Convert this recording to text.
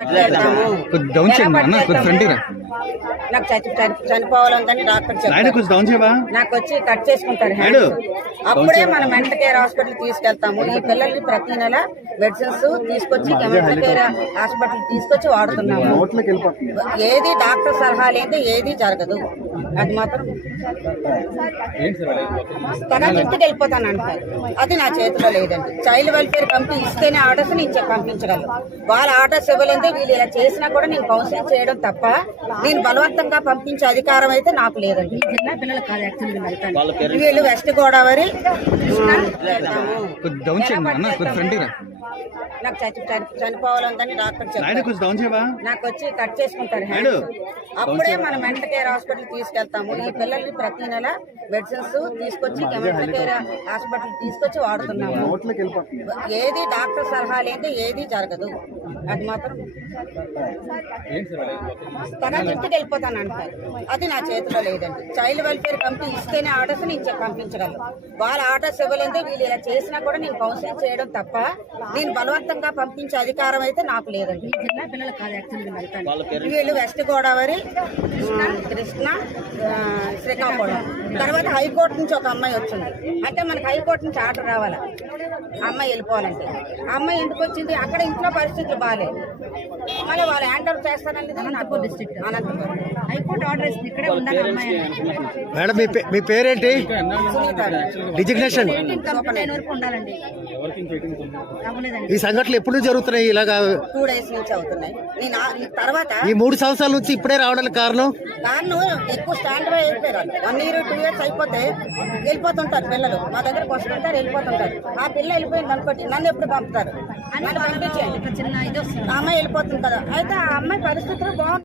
వెళ్తాము. కొద్ది డౌన్ చేయండి ఎలా అన్న కొద్ది పట్టుకెళ్తాము? ఫ్రంట్ రా నాకు చచ్చి చని- చనిపోవాలని డాక్టర్ ఆయన చెప్పారు కొంచెం డౌన్ చేయవా? నాకు వచ్చి కట్ చేసుకుంటారు. అప్పుడే మనం మెంట కేర్ హాస్పిటల్ తీసుకెళ్తాము. ఈ పిల్లల్ని ప్రతి నెల మెడిసిన్స్ తీసుకొచ్చి మెంట కేర్ హాస్పిటల్ తీసుకొచ్చి వాడుతున్నాము. ఏది డాక్టర్ సలహా లేదే ఏది జరగదు. అది మాత్రం తన ఇంటికి వెళ్ళిపోతాను అంటారు. అది నా చేతిలో లేదండి. చైల్డ్ వెల్ఫేర్ కమిటీ ఇస్తేనే ఆర్డర్స్ నేను పంపించగలను. వాళ్ళ ఆర్డర్స్ ఇవ్వలేదే వీళ్ళు ఇలా చేసినా కూడా నేను కౌన్సిలింగ్ చేయడం తప్ప నేను బలవంతంగా పంపించే అధికారం అయితే నాకు లేదండి. వీళ్ళు వెస్ట్ గోదావరి నాకు చచ్చి చని- చనిపోవాలని డాక్టర్ చెప్పారు. నాకు వచ్చి కట్ చేసుకుంటారు. హ్యాండ్స్. అప్పుడే మనం మెంట కేర్ హాస్పిటల్ తీసుకెళ్తాము. ఈ పిల్లల్ని ప్రతి నెల మెడిసిన్స్ తీసుకొచ్చి మెంట కేర్ హాస్పిటల్ తీసుకొచ్చి వాడుతున్నాము. ఏది డాక్టర్ సలహా లేదే ఏది జరగదు. అది మాత్రం తన ఇంటికి వెళ్ళిపోతాను అంటారు. అది నా చేతిలో లేదండి. చైల్డ్ వెల్ఫేర్ కమిటీ ఇస్తేనే ఆర్డర్స్ నేను పంపించగలను. వాళ్ళ ఆర్డర్స్ ఇవ్వలేదే వీళ్ళు ఇలా చేసినా కూడా నేను కౌన్సిలింగ్ చేయడం తప్ప నేను బలవంతంగా పంపించే అధికారం అయితే నాకు లేదండి. వీళ్ళు వెస్ట్ గోదావరి కృష్ణ శ్రీకాకుళం. తర్వాత హైకోర్టు నుంచి ఒక అమ్మాయి వచ్చింది. అంటే మనకి హైకోర్టు నుంచి ఆర్డర్ రావాలా? అమ్మాయి వెళ్ళిపోవాలంటే. ఆ అమ్మాయి ఎందుకు వచ్చింది? అక్కడ ఇంట్లో పరిస్థితులు బాగాలేదు మళ్ళీ వాళ్ళు హ్యాండ్ ఓవర్ చేస్తారనేది Anantapur district Anantapuram. High court order ఇస్తుంది ఇక్కడే ఉండాలి అమ్మాయి. మేడం మీ పే- మీ పేరేంటి? డిజిగ్నేషన్. ఉండాలండి. ఈ సంఘటనలు ఎప్పుడు జరుగుతున్నాయి? ఇలాగా టూ డేస్ నుంచి అవుతున్నాయి. నేను తర్వాత ఈ మూడు సంవత్సరాల నుంచి ఇప్పుడే రావడానికి కారణం? కారణం ఎక్కువ స్టాండ్ బై అయిపోయారు వన్ ఇయర్ టూ ఇయర్స్ అయిపోతే వెళ్ళిపోతుంటారు పిల్లలు. మా దగ్గరకు వస్తుంటారు వెళ్ళిపోతుంటారు. ఆ పిల్ల వెళ్ళిపోయింది అనుకోండి నన్ను ఎప్పుడు పంపుతారు? అమ్మాయి వెళ్ళిపోతుంది కదా. అయితే ఆ అమ్మాయి పరిస్థితులు బాగుంటాయి